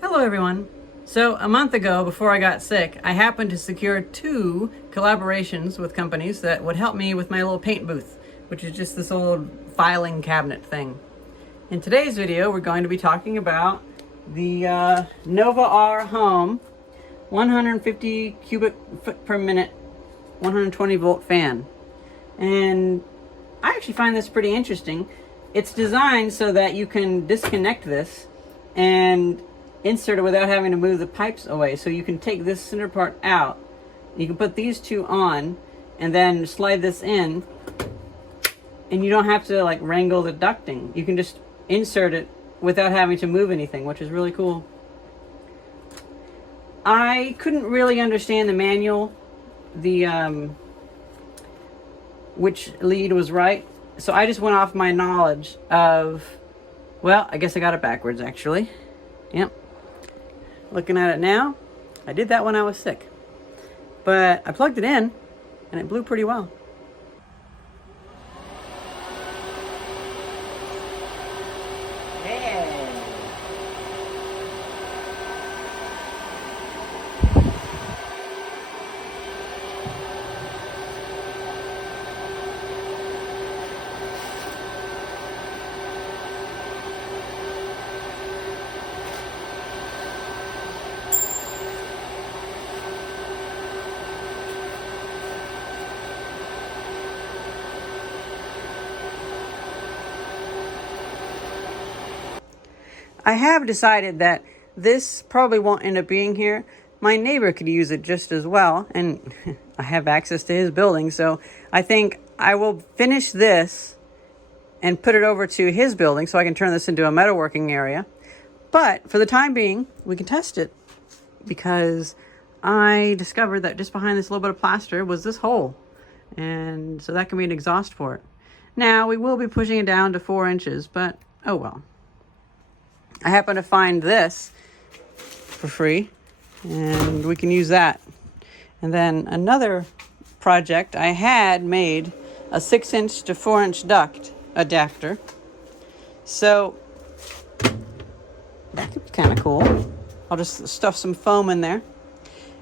Hello everyone. So a month ago, before I got sick, I happened to secure 2 collaborations with companies that would help me with my little paint booth, which is just this old filing cabinet thing. In today's video, we're going to be talking about the NovaRHome 150 cubic foot per minute 120 volt fan. And I actually find this pretty interesting. It's designed so that you can disconnect this and insert it without having to move the pipes away. So you can take this center part out, you can put these 2 on, and then slide this in, and you don't have to like wrangle the ducting. You can just insert it without having to move anything, which is really cool. I couldn't really understand the manual, which lead was right, so I just went off my knowledge of, well, I guess I got it backwards actually. Yep. Looking at it now, I did that when I was sick. But I plugged it in and it blew pretty well. I have decided that this probably won't end up being here. My neighbor could use it just as well, and I have access to his building, so I think I will finish this and put it over to his building so I can turn this into a metalworking area. But for the time being, we can test it, because I discovered that just behind this little bit of plaster was this hole, and so that can be an exhaust for it. Now, we will be pushing it down to 4 inches, but oh well. I happen to find this for free, and we can use that. And then another project, I had made a 6-inch to 4-inch duct adapter. So that could be kind of cool. I'll just stuff some foam in there.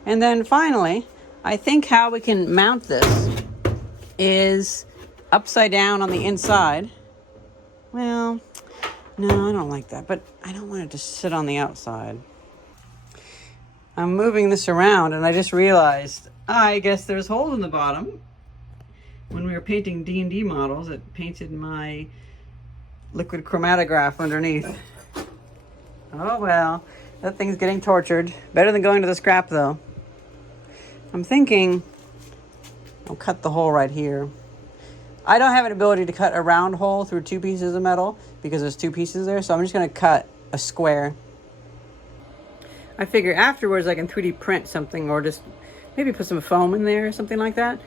And then finally, I think how we can mount this is upside down on the inside. Well, no, I don't like that, but I don't want it to sit on the outside. I'm moving this around and I just realized, I guess there's holes in the bottom. When we were painting D&D models, it painted my liquid chromatograph underneath. Oh well, that thing's getting tortured. Better than going to the scrap though. I'm thinking I'll cut the hole right here. I don't have an ability to cut a round hole through 2 pieces of metal because there's 2 pieces there, so I'm just going to cut a square. I figure afterwards I can 3D print something, or just maybe put some foam in there or something like that.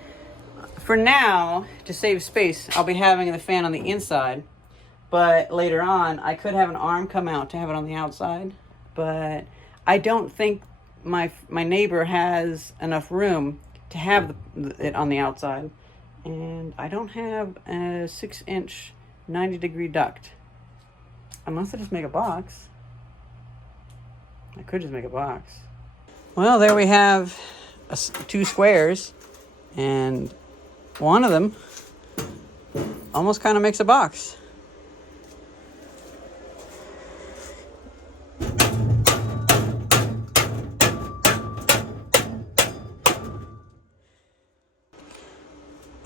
For now, to save space, I'll be having the fan on the inside, but later on I could have an arm come out to have it on the outside, but I don't think my neighbor has enough room to have it on the outside. And I don't have a 6-inch 90-degree duct. Unless I just make a box. I could just make a box. Well, there we have 2 squares. And one of them almost kind of makes a box.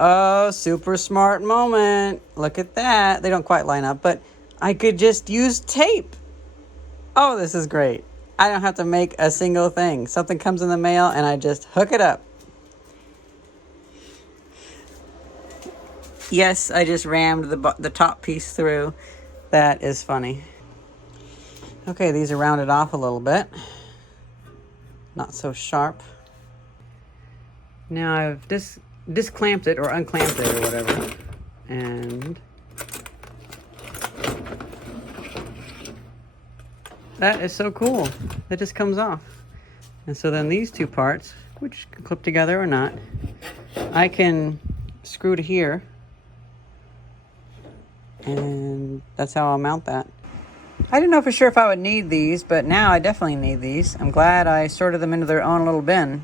Oh, super smart moment. Look at that. They don't quite line up, but I could just use tape. Oh, this is great. I don't have to make a single thing. Something comes in the mail and I just hook it up. Yes, I just rammed the top piece through. That is funny. Okay, these are rounded off a little bit. Not so sharp. Now I've disclamped it or unclamped it or whatever, and that is so cool. It just comes off. And so then these 2 parts, which can clip together or not, I can screw to here, and that's how I'll mount that. I didn't know for sure if I would need these, but now I definitely need these. I'm glad I sorted them into their own little bin.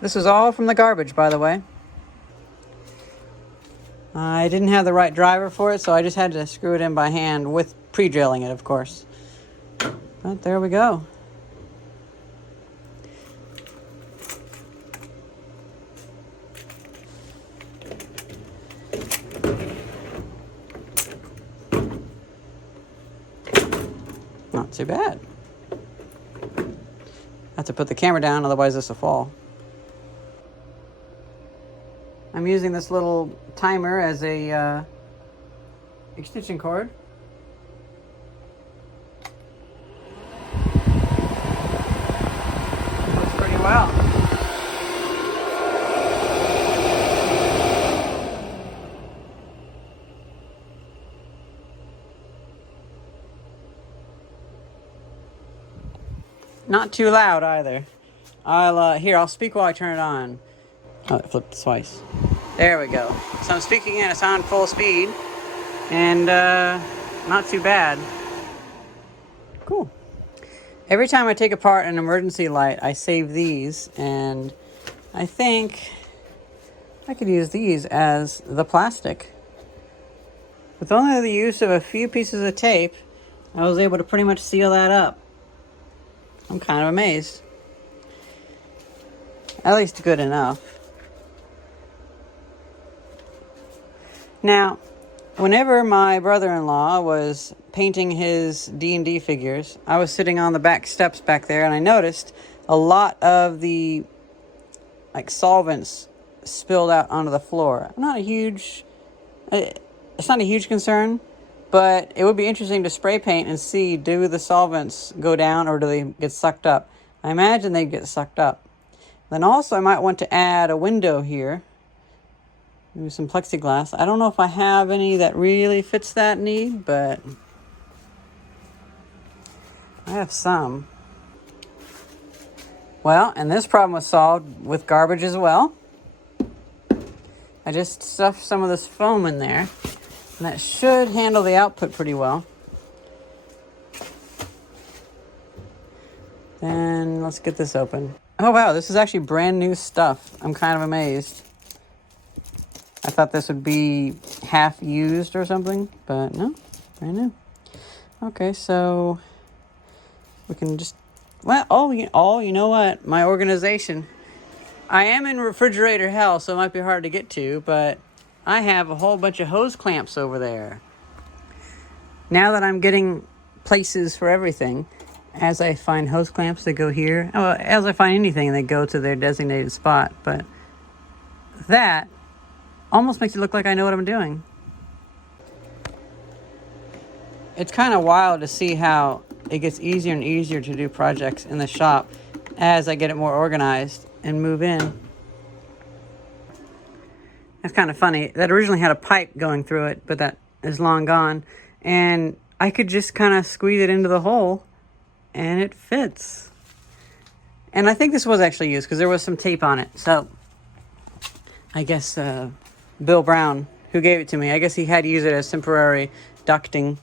This was all from the garbage, by the way. I didn't have the right driver for it, so I just had to screw it in by hand with pre-drilling it, of course. But there we go. Not too bad. I have to put the camera down, otherwise this will fall. I'm using this little timer as a extension cord. Works pretty well. Not too loud either. I'll speak while I turn it on. Oh, it flipped twice. There we go. So I'm speaking and it's on full speed, and not too bad. Cool. Every time I take apart an emergency light, I save these, and I think I could use these as the plastic. With only the use of a few pieces of tape, I was able to pretty much seal that up. I'm kind of amazed. At least good enough. Now, whenever my brother-in-law was painting his D&D figures, I was sitting on the back steps back there, and I noticed a lot of the solvents spilled out onto the floor. It's not a huge concern, but it would be interesting to spray paint and see, do the solvents go down or do they get sucked up? I imagine they get sucked up. Then also I might want to add a window here. Maybe some plexiglass. I don't know if I have any that really fits that need, but I have some. Well, and this problem was solved with garbage as well. I just stuffed some of this foam in there, and that should handle the output pretty well. Then let's get this open. Oh wow, this is actually brand new stuff. I'm kind of amazed. I thought this would be half used or something, but no, brand new. Okay, so we can just, you know what? My organization. I am in refrigerator hell, so it might be hard to get to, but I have a whole bunch of hose clamps over there. Now that I'm getting places for everything, as I find hose clamps that go here, as I find anything, they go to their designated spot, but that almost makes it look like I know what I'm doing. It's kind of wild to see how it gets easier and easier to do projects in the shop as I get it more organized and move in. That's kind of funny. That originally had a pipe going through it, but that is long gone. And I could just kind of squeeze it into the hole and it fits. And I think this was actually used because there was some tape on it. So I guess Bill Brown, who gave it to me, I guess he had to use it as temporary ducting.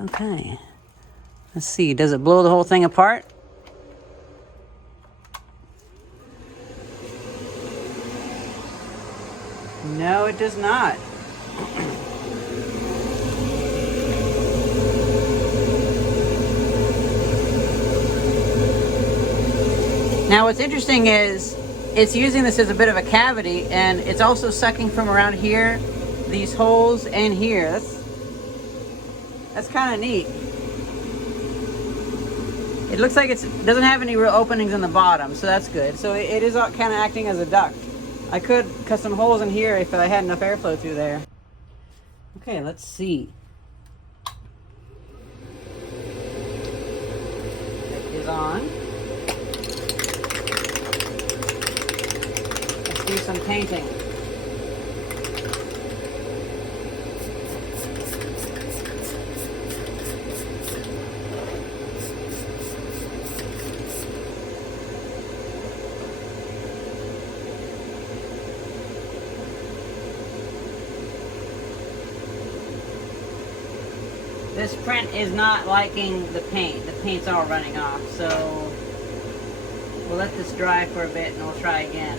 Okay. Let's see. Does it blow the whole thing apart? No, it does not. Now what's interesting is it's using this as a bit of a cavity, and it's also sucking from around here, these holes, and here. That's kind of neat. It looks like it doesn't have any real openings in the bottom, so that's good. So it is kind of acting as a duct. I could cut some holes in here if I had enough airflow through there. Okay, let's see. It is on. Let's do some painting. This print is not liking the paint. The paint's all running off, so we'll let this dry for a bit and we'll try again.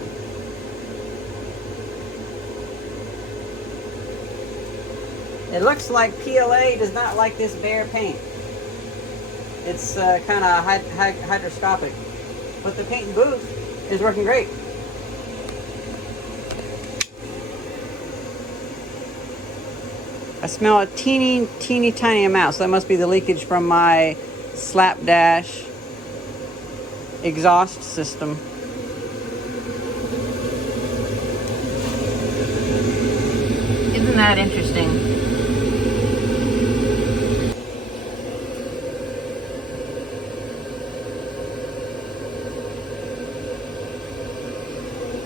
It looks like PLA does not like this bare paint. It's kind of hydroscopic, but the paint and booth is working great. I smell a teeny tiny amount, so that must be the leakage from my slapdash exhaust system. Isn't that interesting?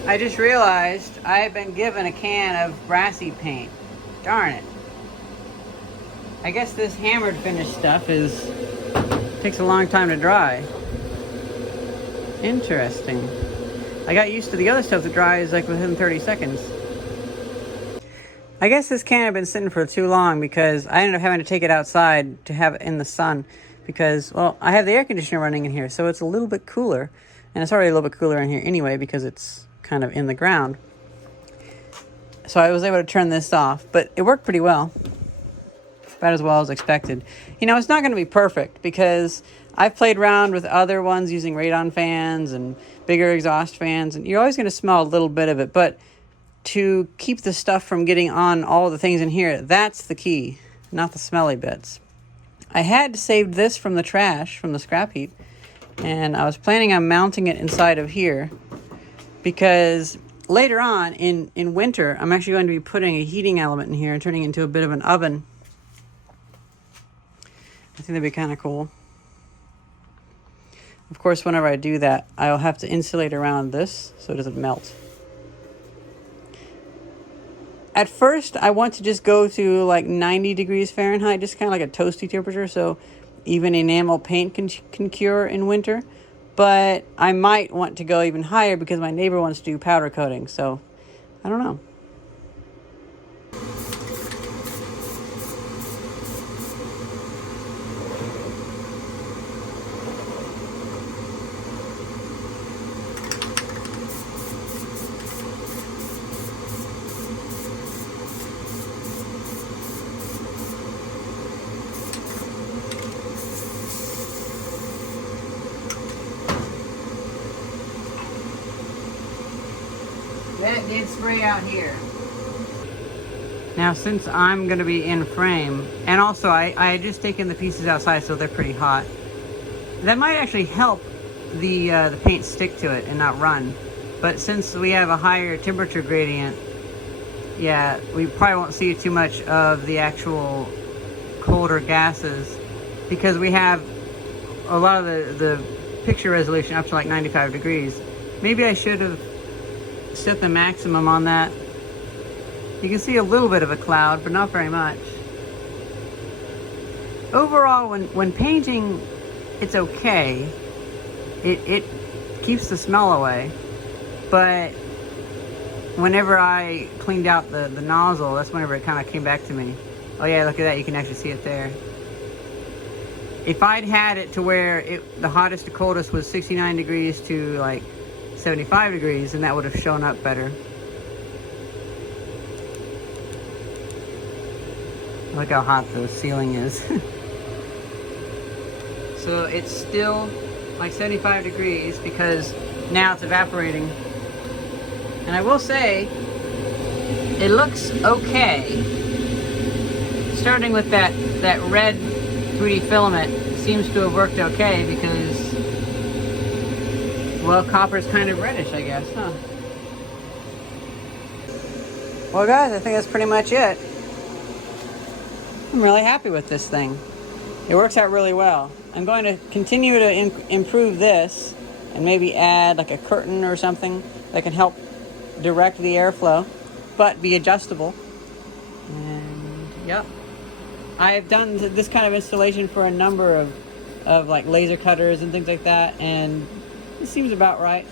I just realized I had been given a can of brassy paint. Darn it. I guess this hammered finish stuff takes a long time to dry. Interesting. I got used to the other stuff that dries like within 30 seconds. I guess this can had been sitting for too long because I ended up having to take it outside to have it in the sun because, well, I have the air conditioner running in here, so it's a little bit cooler. And it's already a little bit cooler in here anyway because it's kind of in the ground. So I was able to turn this off, but it worked pretty well. About as well as expected. You know, it's not going to be perfect because I've played around with other ones using radon fans and bigger exhaust fans, and you're always going to smell a little bit of it, but to keep the stuff from getting on all the things in here, that's the key, not the smelly bits. I had saved this from the trash, from the scrap heap, and I was planning on mounting it inside of here because later on in winter, I'm actually going to be putting a heating element in here and turning it into a bit of an oven. I think that'd be kind of cool. Of course, whenever I do that, I'll have to insulate around this so it doesn't melt. At first, I want to just go to like 90 degrees Fahrenheit, just kind of like a toasty temperature, so even enamel paint can cure in winter. But I might want to go even higher because my neighbor wants to do powder coating, so I don't know. That did spray out here. Now, since I'm going to be in frame, and also I had just taken the pieces outside, so they're pretty hot. That might actually help the paint stick to it and not run. But since we have a higher temperature gradient, yeah, we probably won't see too much of the actual colder gases because we have a lot of the picture resolution up to like 95 degrees. Maybe I should have set the maximum on that. You can see a little bit of a cloud, but not very much. Overall, when painting, it's okay. It keeps the smell away. But whenever I cleaned out the nozzle, that's whenever it kind of came back to me. Oh yeah, look at that. You can actually see it there. If I'd had it to where the hottest to coldest was 69 degrees to like 75 degrees, and that would have shown up better. Look how hot the ceiling is. So it's still like 75 degrees because now it's evaporating. And I will say, it looks okay. Starting with that red 3D filament seems to have worked okay because, well, copper's kind of reddish, I guess, huh? Well, guys, I think that's pretty much it. I'm really happy with this thing. It works out really well. I'm going to continue to improve this and maybe add like a curtain or something that can help direct the airflow, but be adjustable. And yep. I've done this kind of installation for a number of like laser cutters and things like that, and it seems about right.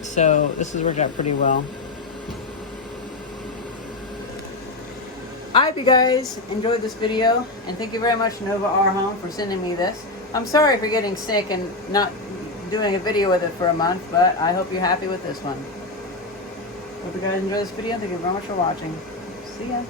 So this has worked out pretty well. I hope you guys enjoyed this video, and thank you very much, NovaRHome, for sending me this. I'm sorry for getting sick and not doing a video with it for a month, but I hope you're happy with this one. Hope you guys enjoy this video. Thank you very much for watching. See ya.